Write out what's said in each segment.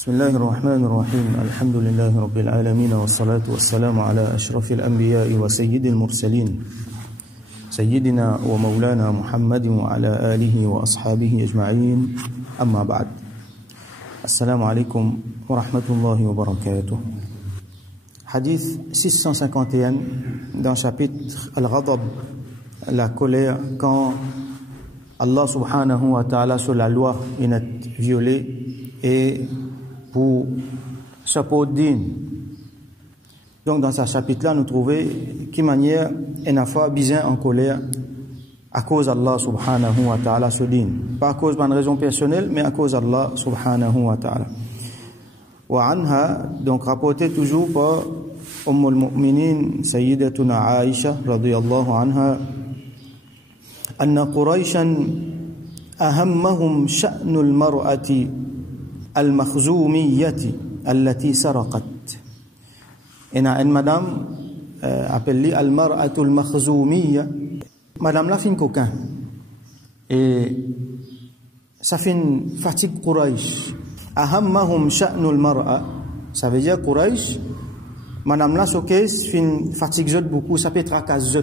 بسم الله الرحمن الرحيم الحمد لله رب العالمين والصلاة والسلام على أشرف الأنبياء وسيد المرسلين سيدنا ومولانا محمد وعلى آله وأصحابه أجمعين أما بعد السلام عليكم ورحمة الله وبركاته. Hadith 651 dans le chapitre Al-Ghadab, la colère, quand Allah subhanahu wa ta'ala sur la loi est violée et pour chapeau din. Donc dans ce chapitre-là, nous trouvons qui manière une fois bien en colère à cause d'Allah subhanahu wa ta'ala sur din. Pas à cause d'une raison personnelle, mais à cause d'Allah subhanahu wa ta'ala. وعنها donc rapporté toujours par al-Mu'minin Sayyidatuna Aisha radiyallahu anha أن قريشا أهمهم شأن المرأة المخزومية التي سرقت. Et une madame appelée المرأة المخزومية, madame la fin coquin, et ça fait une fatigue Quraysh. أهمهم شأن المرأة, ça veut dire Quraysh, madame la socaise fait une fatigue zot beaucoup, ça peut tracasse zot,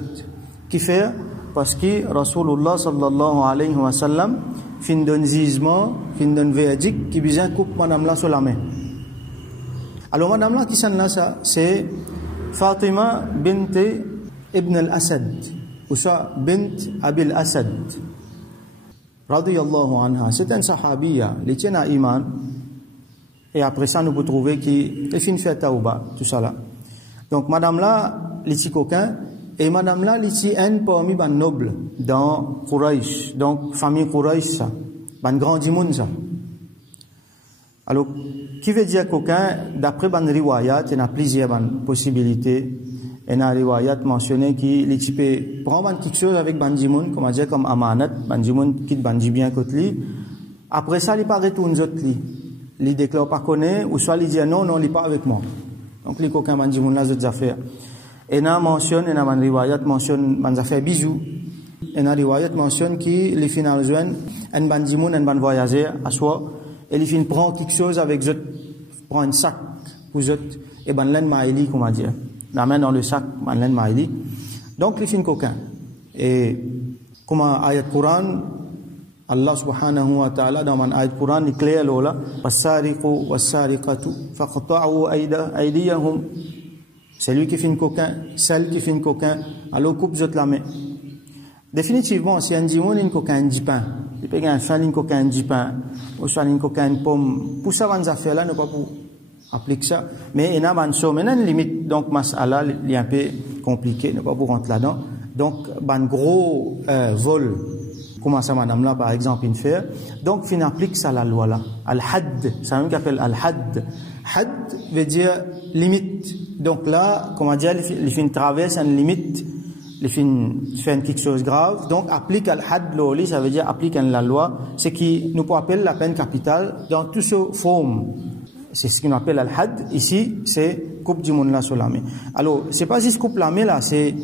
qui fait parce que Rasulullah sallallahu alayhi wa sallam fin d'un zizement, fin d'un verdict qui besoin coupe madame là sur la main. Alors madame là qui s'en là ça, c'est Fatima bint Ibn al-Asad ou ça bint Abil Asad radiyallahu anha. C'est un sahabiya, il tient à iman, et après ça nous pouvons trouver qu'il est fin fait tauba, tout ça là. Donc madame là, les petits coquins, et madame là, ici, un parmi les nobles dans Quraysh, donc famille Quraysh, ça, ban grand dimoun ça. Alors, qui veut dire qu'aucun, d'après ban riwayat, il y a plusieurs possibilités. Il y a un riwayat mentionné qui les types prend quelque chose avec ban dimoun, comme on dit comme amanat, ban dimoun quitte ban bien côté lui. Après ça, il pas retourne autres lui. Il déclare pas connaît, ou soit il dit non, il pas avec moi. Donc, il qu'aucun ban dimoun là d'autres affaires. Et na mentionne, et na man riwayat mentionne, man affaire bisous. Et na riwayat mentionne qui les finales joignent, un ban dimoun, un ban voyageur, à soi, et les fin prend quelque chose avec zot, prend un sac, pour zot, et ban len maïli, comment dire. La main dans le sac, ban len maïli. Donc, les fin coquin. Et, comment ayat Quran, Allah subhanahu wa ta'ala, dans man ayat Quran, il clair là, was-sariqu was-sariqatu, faqta'u aydiyahum. C'est lui qui fait une coquin, celle qui fait une coquin, alors coupe zot la main. Définitivement, si un dimoun une coquin de pain, il peut un fan une coquin de pain, ou soit une coquin de pomme, pour ça, on affaires là, ne pas pour appliquer ça. Mais il y a un somme, il y a une limite, donc, mas'ala, il est un peu compliqué, ne pas pour rentrer là-dedans. Donc, un gros vol, comment ça, madame là, par exemple, il fait. Donc, il applique ça à la loi là. Al-Hadd, c'est un même qui appelle Al-Hadd. Hadd veut dire limite. Donc là, comment dire, les fins traversent une limite, les fins font quelque chose de grave. Donc, applique al-had l'oli, ça veut dire applique la loi. C'est qui nous appelle la peine capitale dans toutes ses formes. C'est ce qu'on appelle al-had. Ici, c'est coupe du monde là sur la main. Alors, c'est pas juste coupe la main là, c'est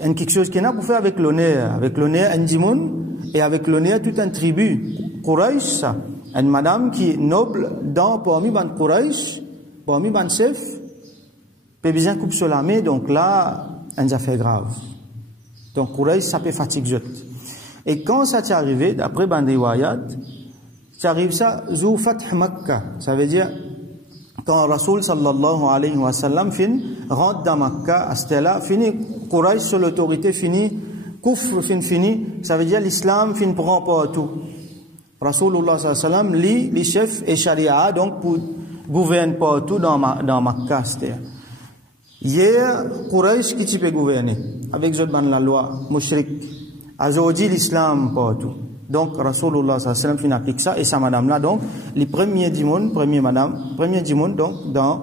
quelque chose qui n'a pour faire avec l'honneur. Avec l'honneur, un dimoun, et avec l'honneur, tout un tribu. Quraysh, ça. Une madame qui est noble dans parmi ban Quraysh, parmi ban chef, peut bien coupe sur la main, donc là, un affaire grave. Donc Quraysh, ça peut fatiguer. Et quand ça t'est arrivé, d'après ban riwayat, ça arrive ça, zou fath Makkah, ça veut dire, quand Rasoul sallallahu alayhi wa sallam rentre dans Makkah, à ce là fini, Quraysh sur l'autorité fini, Kufr fini, ça veut dire l'islam prend pas tout. Rasulullah sallallahu alayhi wa sallam, les chefs et charia, donc pour gouverner partout dans Makkah, c'est-à-dire. Hier, Quraysh qui peut gouverner, avec la loi, mushrik. Aujourd'hui, l'islam partout. Donc, Rasulullah sallallahu alayhi wa sallam fin applique ça, et sa madame là, donc, les premiers dimoun, donc, dans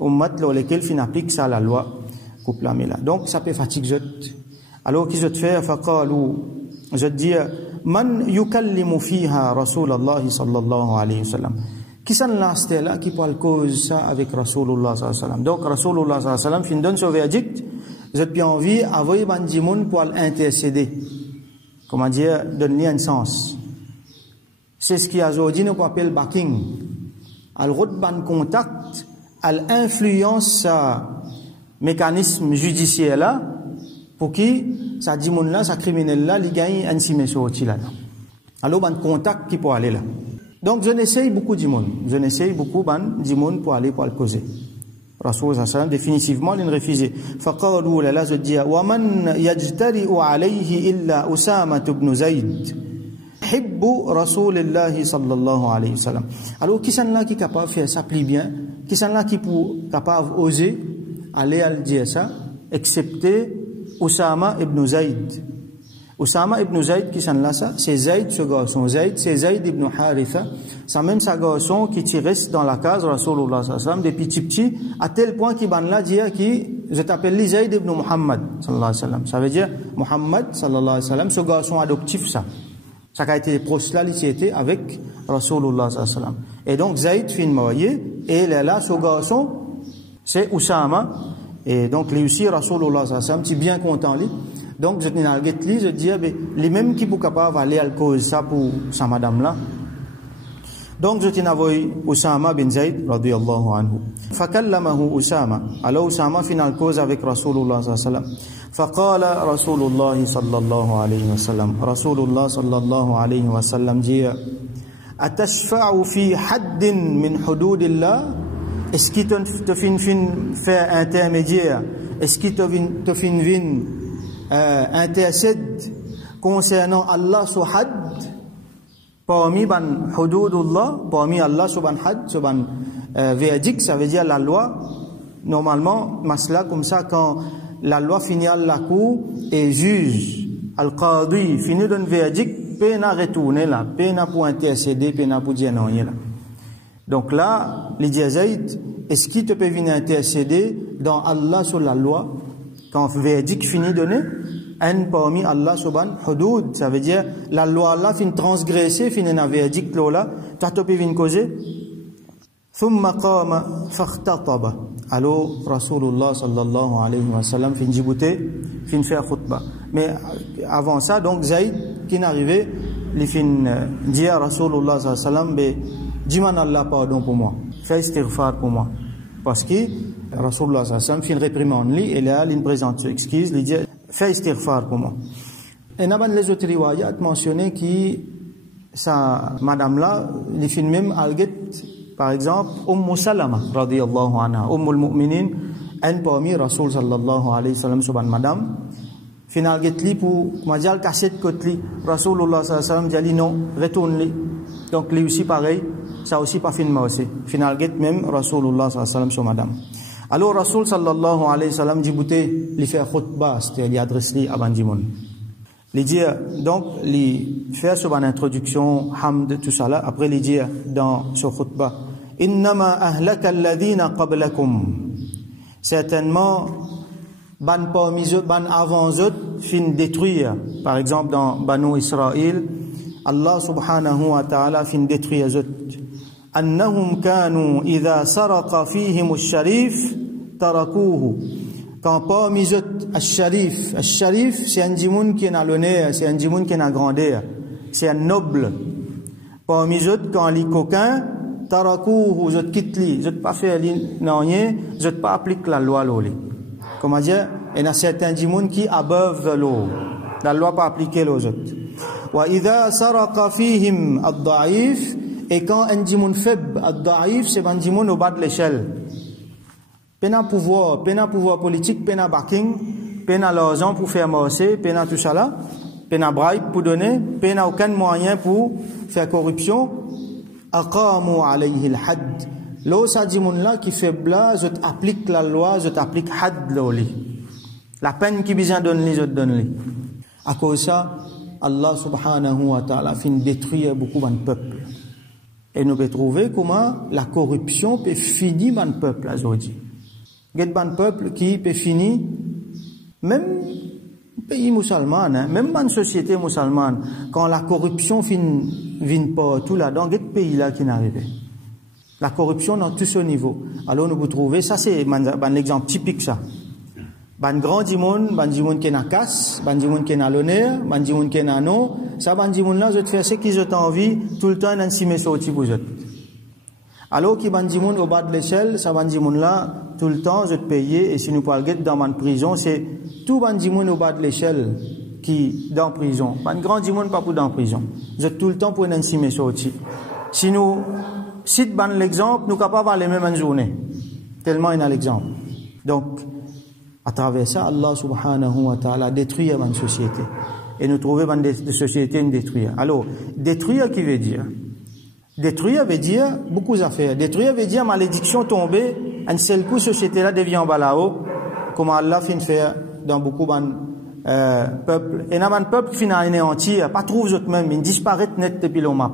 Ummat, dans lesquels fin applique ça, la loi, coupe la là. Donc, ça peut fatiguer. Alors, qu'ils ont fait, faqalu, je dis, man yukallimu fiha Rasulullah sallallahu alayhi wa sallam. Qui s'en last là, qui parle cause ça avec Rasulullah sallallahu alayhi wa sallam. Donc, Rasulullah sallallahu alayhi wa sallam, fin donne son verdict, vous êtes bien envie, envoyer ban dimoun pour l'intercéder. Comment dire, donner un sens. C'est ce qui a aujourd'hui nous appelle backing. al ban contact, al influence sa mécanisme judiciaire là, pour qui, sa dimoun là, sa criminel là, li gagne un simeso là. Alors, ban contact qui peut aller là. Donc, je n'essaye beaucoup d'imoun. Je n'essaye beaucoup d'imoun pour aller pour le causer. Rasoul sallam définitivement il refusé. فقالوا لا زديا ومن يجترئ عليه إلا أسامة بن زيد حب رسول الله صلى الله عليه وسلم. Alors qui sont là qui capable faire ça plus bien, qui sont là qui pour capable oser aller à dire ça, excepté Usama ibn Zayd. Usama ibn Zayd qui sont là ça, c'est Zayd ce garçon, c'est Zayd ibn Haritha, c'est même ce garçon qui reste dans la case Rasulullah sallallahu alayhi wa sallam depuis petit, à tel point qu'il va là dire qui je t'appelle Zayd ibn Muhammad sallallahu alayhi wa sallam. Ça veut dire Muhammad sallallahu alayhi wa sallam, ce garçon adoptif ça. Ça a été proche là, il était avec Rasulullah sallallahu alayhi wa sallam. Et donc Zayd fin marié et là ce garçon c'est Usama et donc lui aussi Rasulullah sallallahu alayhi wa sallam, c'est bien content lui. Donc, je dis, les mêmes qui sont capables d'aller à cause ça pour sa madame là. Donc, je dis, Usama bin Zayd, radiyallahu anhu. Fakallamahu Usama. Alors, Usama final cause avec Rasulullah sallallahu alayhi wa sallam. Faqala Rasulullah sallallahu alayhi wa sallam. Rasulullah sallallahu alayhi wa sallam dit, Atashfa'u fi haddin min hududillah? Est-ce qu'il te fin faire intermédiaire? Est-ce qu'il te fin intercède concernant Allah sur had parmi ban hududullah, parmi Allah sur ban had, sur ban verdict, ça veut dire la loi. Normalement, masla comme ça, quand la loi finit à la cour et juge, al-qadi finit d'un verdict, peine à retourner là, peine à pour intercéder, peine à pour dire non là. Donc là, les Zayd, est-ce qu'il te peut venir intercéder dans Allah sur la loi? Quand le verdict finit donné, un parmi Allah subhanahu hudud, ça veut dire la loi Allah fin transgresser, fin un verdict là, t'as topé vin causer. Thumma qama fakhtataba. Alors Rasulullah sallallahu alayhi wa sallam fin djibouté, fin faire khutba. Mais avant ça, donc Zayd qui n'arrivait, il fin dire à Rasulullah sallallahu alayhi wa sallam, dis-moi Allah pardon pour moi, fais istighfar pour moi, parce que Rasulullah sallallahu alayhi wa sallam fin réprimande lui et là il présente excuse, il dit fais istighfar pour moi. Et dans les autres riwayat mentionné qui sa madame là, il fin même alget par exemple Salama radiyallahu anha, Ummul Mu'minin, un parmi Rasul sallallahu alayhi wa sallam subhan madame fin alget li pour majal cassette côté li Rasulullah sallallahu alayhi wa sallam dit non, retourne li. Donc lui aussi pareil, ça aussi pas fin aussi. Fin alget même Rasulullah sallallahu alayhi wa sallam sur madame. Alors Rasul sallallahu alayhi wa sallam dit bouté li faire khutba, c'est-à-dire il adresse li à Bandimoun. Il dit donc il fait sur une introduction hamd tout ça là, après il dit dans ce khutba innama ahlaka alladhina qablakum, certainement ban parmi eux, ban avant eux fin détruire. Par exemple dans Banu Israël, Allah subhanahu wa ta'ala fin détruire eux. أنهم كانوا إذا سرق فيهم الشريف تركوه. Quand parmi eux, al-sharif, c'est un djimoun qui est à l'honneur, c'est un djimoun qui est à grandeur, c'est un noble. Parmi eux, quand les coquins, tarakouhu, eux quittent li, eux pas fait rien, eux pas appliquent la loi l'oli. Comment dire? Il y a certains djimoun qui above l'eau. La loi pas appliquée aux autres. Wa idha saraqa fihim ad-da'if. Et quand un djimoun faible, ad-da'if, c'est un djimoun au bas de l'échelle. Peine pouvoir politique, peine backing, peine l'argent pour faire marcher, peine tout ça là, peine bribe pour donner, peine aucun moyen pour faire corruption. Aqamu alayhi al-hadd. L'eau sa djimoun là qui faible là, je t'applique la loi, je t'applique hadd l'oli. La peine qui besoin donne li, je donne li. À cause ça, Allah subhanahu wa ta'ala fin détruire beaucoup de peuple. Et nous pouvons trouver comment la corruption peut finir dans le peuple aujourd'hui. Il y a des peuples qui peut finir, même pays musulman, même dans la société musulmane, quand la corruption vient partout là-dedans, il y a des pays là qui n'arrivent. La corruption dans tout ce niveau. Alors nous pouvons trouver, ça c'est un exemple typique ça. Ban grand djimoun qui est na casse, ban djimoun qui est na l'honneur, ban djimoun qui est na non, ça ban djimoun là, je te fais ce qu'ils ont envie, tout le temps, dans si mes sorties pour eux. Alors qui ban dimoun au bas de l'échelle, ça ban dimoun là, tout le temps, je te payer, et si nous parlons dans ma prison, c'est tout ban dimoun au bas de l'échelle qui dans prison. Ban grand dimoun pas pour dans prison. Je tout le temps pour une ensimé sorti. Si nous, cite ban l'exemple, nous capables d'aller même en journée. Tellement il a l'exemple. Donc, à travers ça, Allah subhanahu wa ta'ala détruit une société. Et nous trouvons dans des sociétés une détruire. Alors, détruire qui veut dire? Détruire veut dire beaucoup d'affaires. Détruire veut dire malédiction tombée, un seul coup, société là devient en balao, comme Allah fin faire dans beaucoup de peuples. Et dans un peuple qui finit anéantir, pas trouve eux même, ils disparaissent net depuis le map.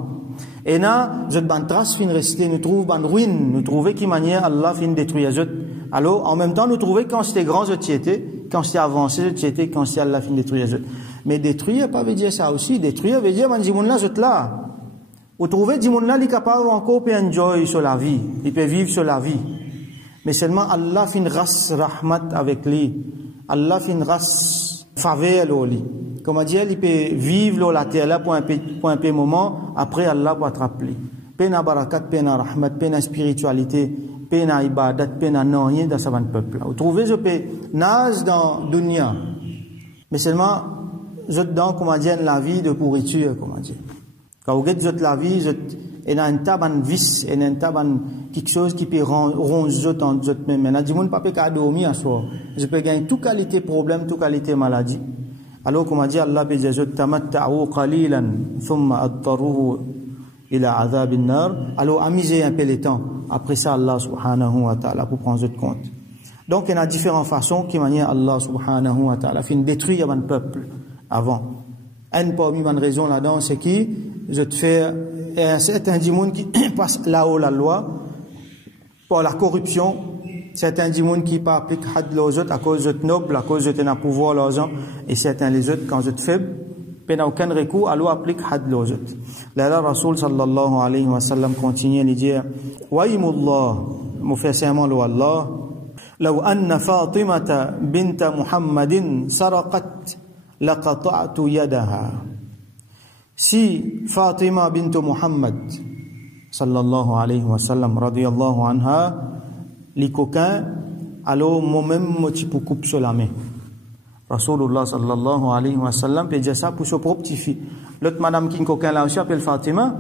Et là, cette bande trace fin rester, nous trouve bande ruine, nous trouver qui manière Allah fin détruire eux. Alors, en même temps, nous trouver quand c'était grand société, quand c'était avancé société, quand c'était Allah fin détruire eux. Mais détruire, pas veut dire ça aussi. Détruire veut dire, man, dimoun là, eux là. Vous trouvez, dimoun là, il est capable encore de enjoy sur la vie. Il peut vivre sur la vie. Mais seulement Allah fin ras rahmat avec lui. Allah fin ras faveur lui. Comme dire, il peut vivre la terre là pour un peu moment, après Allah va attraper. Pena barakat, pena rahmat, pena spiritualité, pena ibadat, pena non, rien dans ce peuple. Vous trouvez, je peux nage dans dunya. Mais seulement, je dans, comment dire, la vie de pourriture, comment dire. Quand vous regardez la vie, il y a un taban vice, il y a un taban quelque chose qui peut ronger en même. Mais il y a des pas qu'à dormir à soi. Je peux gagner toute qualité problème, toute qualité maladie. Alors, comment dire, Allah peut dire, tamatta'u qalilan, thumma adtaruhu ila azab an-nar. Alors, amusez un peu les temps. Après ça, Allah subhanahu wa ta'ala pour prendre votre compte. Donc, il y a différentes façons qui manière Allah subhanahu wa ta'ala fin détruire un peuple avant. Une parmi les raisons là-dedans, c'est qui je te fais un certain dimoun qui passe là-haut la loi pour la corruption. Certains dimoun qui pas appliquent had les autres à cause de noble, à cause de un pouvoir les gens, et certains les autres quand je te fais, n'a aucun recours, alors applique had les autres. Là, Rasoul sallallahu alayhi wa sallam continue à dire, Waimullah, mon fait serment le Allah, لو أن فاطمة بنت محمد سرقت لقطعت يدها. Si Fatima bint Muhammad sallallahu alayhi wa sallam radiyallahu anha li coquin alors moi-même moi tu peux couper sur la main. Rasulullah sallallahu alayhi wa sallam peut dire ça pour sa propre fille. L'autre madame qui coquin là aussi appelle Fatima,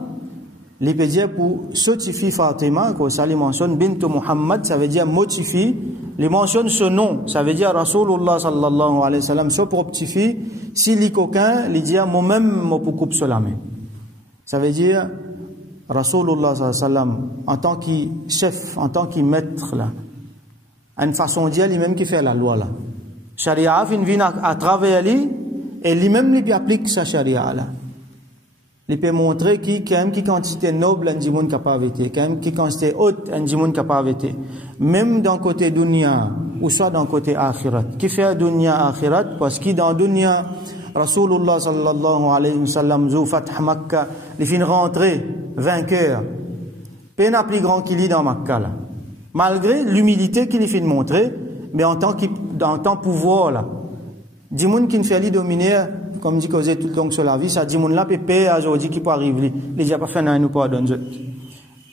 li peut dire pour sa fille Fatima que ça lui mentionne bint Muhammad, ça veut dire motifi. Les mentionne ce nom, ça veut dire Rasulullah sallallahu alayhi wa sallam, ce propre petit-fille, si les coquins, les dit moi-même, moi pour couper sur la main. Ça veut dire Rasulullah sallallahu alayhi wa sallam, en tant que chef, en tant que maître, là, une façon de dire, lui-même qui fait la loi, là. Sharia, vient à travers lui, et lui-même, lui applique sa sharia, là. Il peut montrer qui quantité noble un dimoun capable été, qui quantité haute un dimoun capable été. Même dans côté dunya, ou soit dans côté akhirat. Qui fait dunya akhirat? Parce que dans dunya, Rasulullah sallallahu alayhi wa sallam, zou fath Makkah, il fin rentrer vainqueur. Peine à plus grand qu'il y dans Makkah, là. Malgré l'humilité qu'il fin montrer, mais en tant pouvoir, là. Dimoun qui ne fait lui dominer, comme dit causer tout le temps sur la vie, ça dit mon là peut payer aujourd'hui qui peut arriver. Les gens pas fait nous pardonne.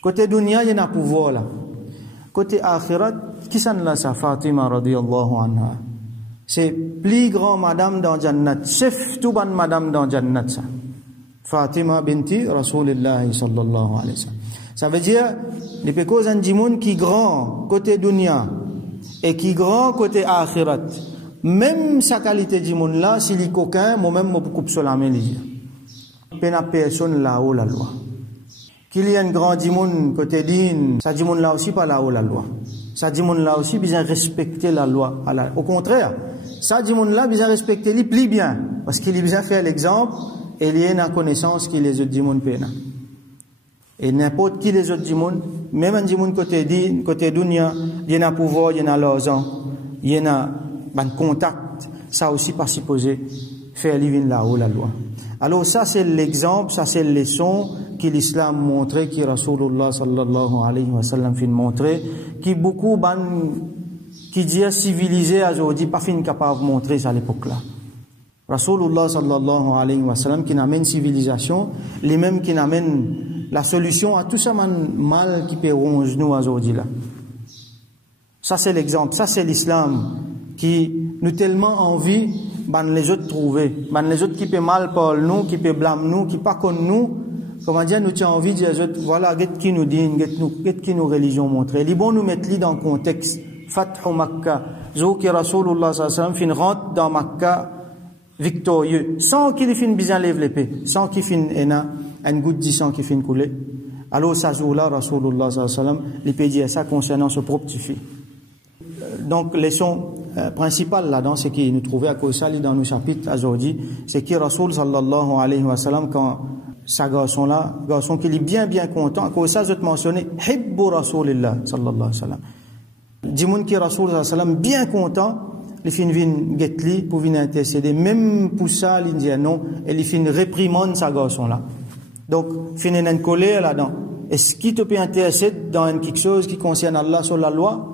Côté dunya, il y a un pouvoir là. Côté akhirat, qui s'en là ça Fatima radiyallahu anha. C'est plus grand madame dans Jannat, chef tout ban madame dans Jannat ça. Fatima binti Rasulillah sallallahu alayhi wa sallam. Ça veut dire les pécos un dimoun qui grand côté dunya et qui grand côté akhirat. Même sa qualité du monde là, s'il est coquin, moi-même, je coupe sur la main, les peine à personne là-haut la loi. Qu'il y a un grand dimoun côté din, ça dimoun là aussi pas là-haut la loi. Ça dimoun là aussi besoin respecter la loi. Au contraire, ça dimoun là besoin respecter lui plus bien, parce qu'il a besoin faire l'exemple et il y a une connaissance qui les autres dimoun peine. Et n'importe qui les autres dimoun, même un dimoun côté din, côté dunya, il y en a pouvoir, il y en a l'argent, il y en a ban contact, ça aussi pas supposé faire living là-haut la loi. Alors ça c'est l'exemple, ça c'est la leçon que l'islam montrait, que Rasulullah sallallahu alayhi wa sallam fin montrer, qui beaucoup ban qui dit civilisé aujourd'hui pas fin capable de montrer ça à l'époque là. Rasulullah sallallahu alayhi wa sallam qui n'amène civilisation, les mêmes qui n'amène la solution à tout ça mal qui peut ronger nous aujourd'hui là. Ça c'est l'exemple, ça c'est l'islam qui nous tellement envie les autres trouver, les autres qui peut mal parler nous, qui peut blâmer nous, qui pas contre nous. Comment dire, nous avons envie de dire, voilà, qu'est-ce qui nous dit, qu'est-ce qui nous religion montre. Il est bon nous mettre dans le contexte. Fathu Makkah. Zouki Rasulullah sallallahu alayhi wa sallam fin rentre dans Makkah victorieux. Sans qu'il fin bien lève l'épée. Sans qu'il fin un goutte de sang qui fin couler. Alors, ça joue-là, Rasulullah sallallahu alayhi wa sallam, il peut dire ça concernant ce propre petit fils. Donc, leçon principale là-dedans, c'est qu'il nous trouvait à cause ça, dans nos chapitres aujourd'hui, c'est que Rasul sallallahu alayhi wa sallam, quand ce garçon-là, garçon qui est bien content, à cause ça, je te mentionnais, Hibbu Rasulillah sallallahu alayhi wa sallam. Dis-moi qui Rasul sallallahu alayhi wa sallam, bien content, il fin vin getli pour venir intercéder, même pour ça, il dit non, et il fin réprimande ce garçon-là. Donc, fin une colère là-dedans. Est-ce qu'il te peut intercéder dans quelque chose qui concerne Allah sur la loi?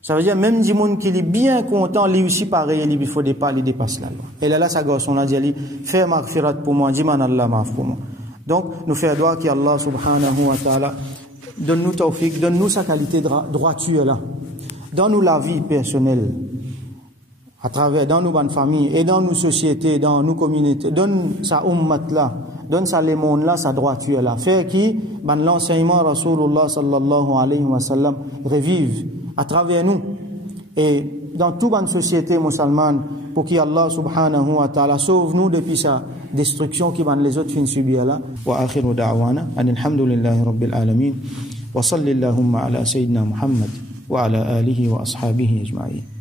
Ça veut dire, même du monde qui est bien content, lui aussi pareil, il faut pas, il dépasse la loi. Et là, ça garçon a dit, fais maghfirat pour moi, dis man Allah maaf pour moi. Donc, nous faisons droit qu'Allah subhanahu wa ta'ala donne-nous tawfiq, donne-nous sa qualité de droiture là. Donne-nous la vie personnelle, à travers, dans nos bonnes familles, et dans nos sociétés, dans nos communautés. Donne sa ummat là, donne sa le monde là, sa droiture là. Fait qui, l'enseignement Rasulullah sallallahu alayhi wa sallam revive à travers nous et dans toute bonne société musulmane pour qu'Allah subhanahu wa ta'ala sauve nous depuis sa destruction qui van les autres fin subir là. Wa akhiru da'wana alhamdulillahi rabbil alamin wa sallallahu ala sayyidina Muhammad wa ala alihi wa ashabihi ajma'in.